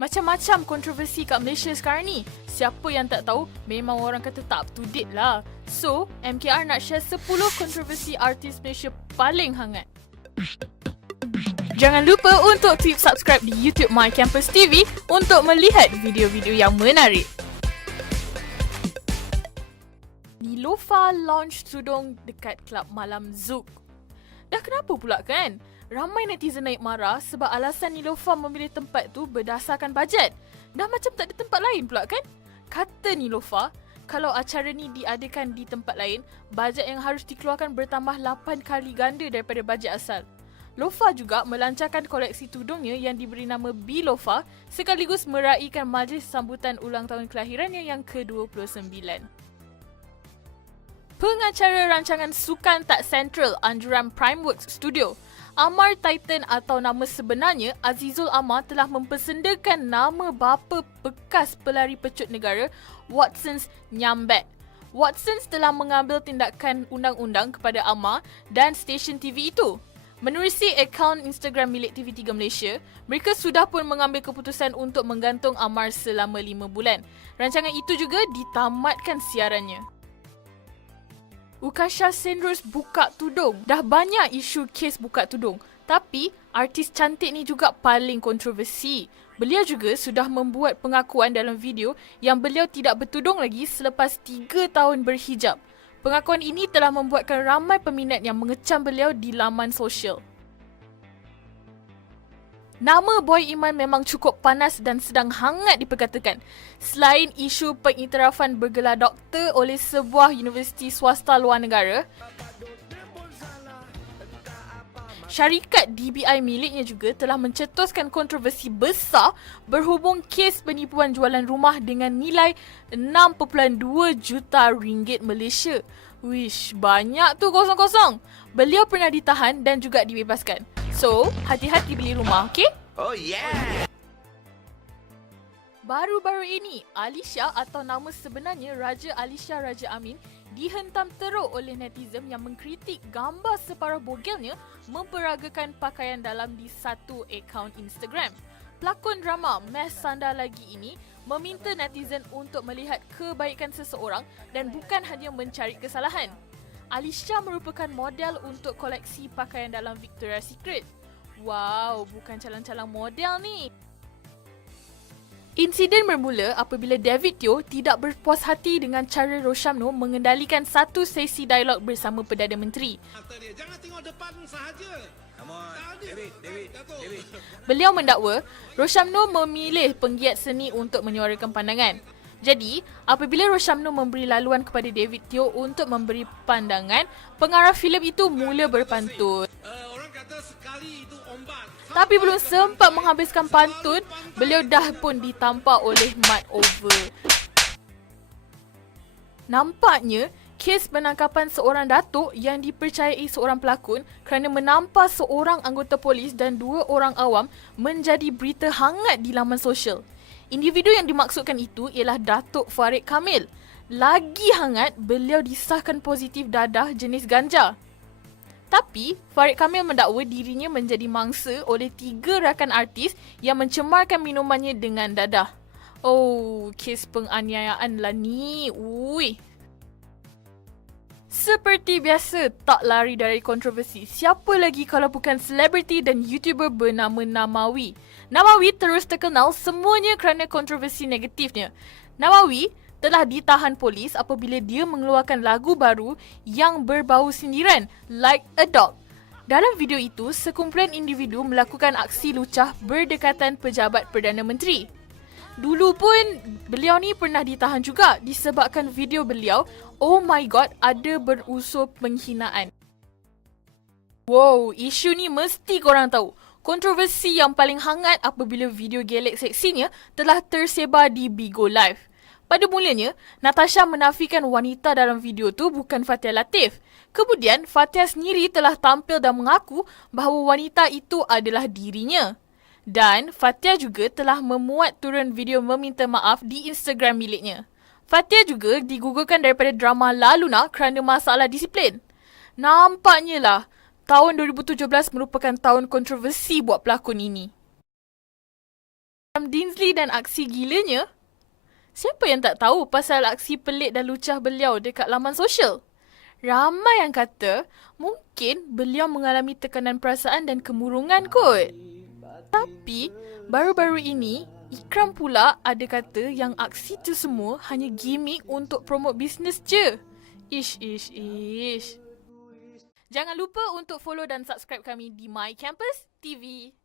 Macam-macam kontroversi kat Malaysia sekarang ni. Siapa yang tak tahu, memang orang kata tak up to date lah. So, MKR nak share 10 kontroversi artis Malaysia paling hangat. Jangan lupa untuk klik subscribe di YouTube My Campus TV untuk melihat video-video yang menarik. Niloufar launch tudung dekat klub malam Zouk. Dah kenapa pula kan? Ramai netizen naik marah sebab alasan Niloufar memilih tempat tu berdasarkan bajet. Dah macam tak ada tempat lain pula kan? Kata Niloufar, kalau acara ni diadakan di tempat lain, bajet yang harus dikeluarkan bertambah 8 kali ganda daripada bajet asal. Loufar juga melancarkan koleksi tudungnya yang diberi nama B-Loufar sekaligus meraihkan majlis sambutan ulang tahun kelahirannya yang ke-29. Pengacara rancangan sukan tak sentral anjuran Primeworks Studio, Amar Titan atau nama sebenarnya Azizul Amar telah mempersendakan nama bapa bekas pelari pecut negara Watsons Nyambet. Watsons telah mengambil tindakan undang-undang kepada Amar dan stesen TV itu. Menerusi akaun Instagram milik TV3 Malaysia, mereka sudah pun mengambil keputusan untuk menggantung Amar selama 5 bulan. Rancangan itu juga ditamatkan siarannya. Ukasha Senros buka tudung. Dah banyak isu kes buka tudung. Tapi, artis cantik ni juga paling kontroversi. Beliau juga sudah membuat pengakuan dalam video yang beliau tidak bertudung lagi selepas 3 tahun berhijab. Pengakuan ini telah membuatkan ramai peminat yang mengecam beliau di laman sosial. Nama Boy Iman memang cukup panas dan sedang hangat diperkatakan. Selain isu pengiktirafan bergelar doktor oleh sebuah universiti swasta luar negara, syarikat DBI miliknya juga telah mencetuskan kontroversi besar berhubung kes penipuan jualan rumah dengan nilai 6.2 juta ringgit Malaysia. Wish, banyak tu kosong-kosong. Beliau pernah ditahan dan juga dibebaskan. So, hati-hati beli rumah, okey? Oh yeah! Baru-baru ini, Alisha atau nama sebenarnya Raja Alisha Raja Amin dihentam teruk oleh netizen yang mengkritik gambar separuh bogelnya memperagakan pakaian dalam di satu akaun Instagram. Pelakon drama Mas Sanda Lagi ini meminta netizen untuk melihat kebaikan seseorang dan bukan hanya mencari kesalahan. Alisha merupakan model untuk koleksi pakaian dalam Victoria's Secret. Wow, bukan calon-calon model ni. Insiden bermula apabila David Teo tidak berpuas hati dengan cara Roshamno mengendalikan satu sesi dialog bersama Perdana Menteri. Jangan tengok depan sahaja. Come on, David. Beliau mendakwa Roshamno memilih penggiat seni untuk menyuarakan pandangan. Jadi, apabila Roshamno memberi laluan kepada David Teo untuk memberi pandangan, pengarah filem itu mula berpantun. Orang kata sekali itu ombak. Tapi belum sempat menghabiskan pantun, beliau dah pun ditampak oleh Mat Over. Nampaknya, kes penangkapan seorang datuk yang dipercayai seorang pelakon kerana menampar seorang anggota polis dan 2 orang awam menjadi berita hangat di laman sosial. Individu yang dimaksudkan itu ialah Datuk Farid Kamil. Lagi hangat, beliau disahkan positif dadah jenis ganja. Tapi, Farid Kamil mendakwa dirinya menjadi mangsa oleh 3 rakan artis yang mencemarkan minumannya dengan dadah. Oh, kes penganiayaan lah ni. Ui. Seperti biasa, tak lari dari kontroversi. Siapa lagi kalau bukan selebriti dan YouTuber bernama Namawi. Namawi terus terkenal semuanya kerana kontroversi negatifnya. Namawi telah ditahan polis apabila dia mengeluarkan lagu baru yang berbau sindiran, Like a Dog. Dalam video itu, sekumpulan individu melakukan aksi lucah berdekatan pejabat Perdana Menteri. Dulu pun beliau ni pernah ditahan juga disebabkan video beliau, oh my god, ada berunsur penghinaan. Wow, isu ni mesti korang tahu. Kontroversi yang paling hangat apabila video gelek seksinya telah tersebar di Bigo Live. Pada mulanya, Natasha menafikan wanita dalam video tu bukan Fathia Latif. Kemudian, Fathia sendiri telah tampil dan mengaku bahawa wanita itu adalah dirinya. Dan Fathia juga telah memuat turun video meminta maaf di Instagram miliknya. Fathia juga digugurkan daripada drama La Luna kerana masalah disiplin. Nampaknya lah, tahun 2017 merupakan tahun kontroversi buat pelakon ini. Ikram Dinsley dan aksi gilanya? Siapa yang tak tahu pasal aksi pelik dan lucah beliau dekat laman sosial? Ramai yang kata mungkin beliau mengalami tekanan perasaan dan kemurungan kot. Tapi baru-baru ini Ikram pula ada kata yang aksi tu semua hanya gimmick untuk promote bisnes je. Ish. Jangan lupa untuk follow dan subscribe kami di My Campus TV.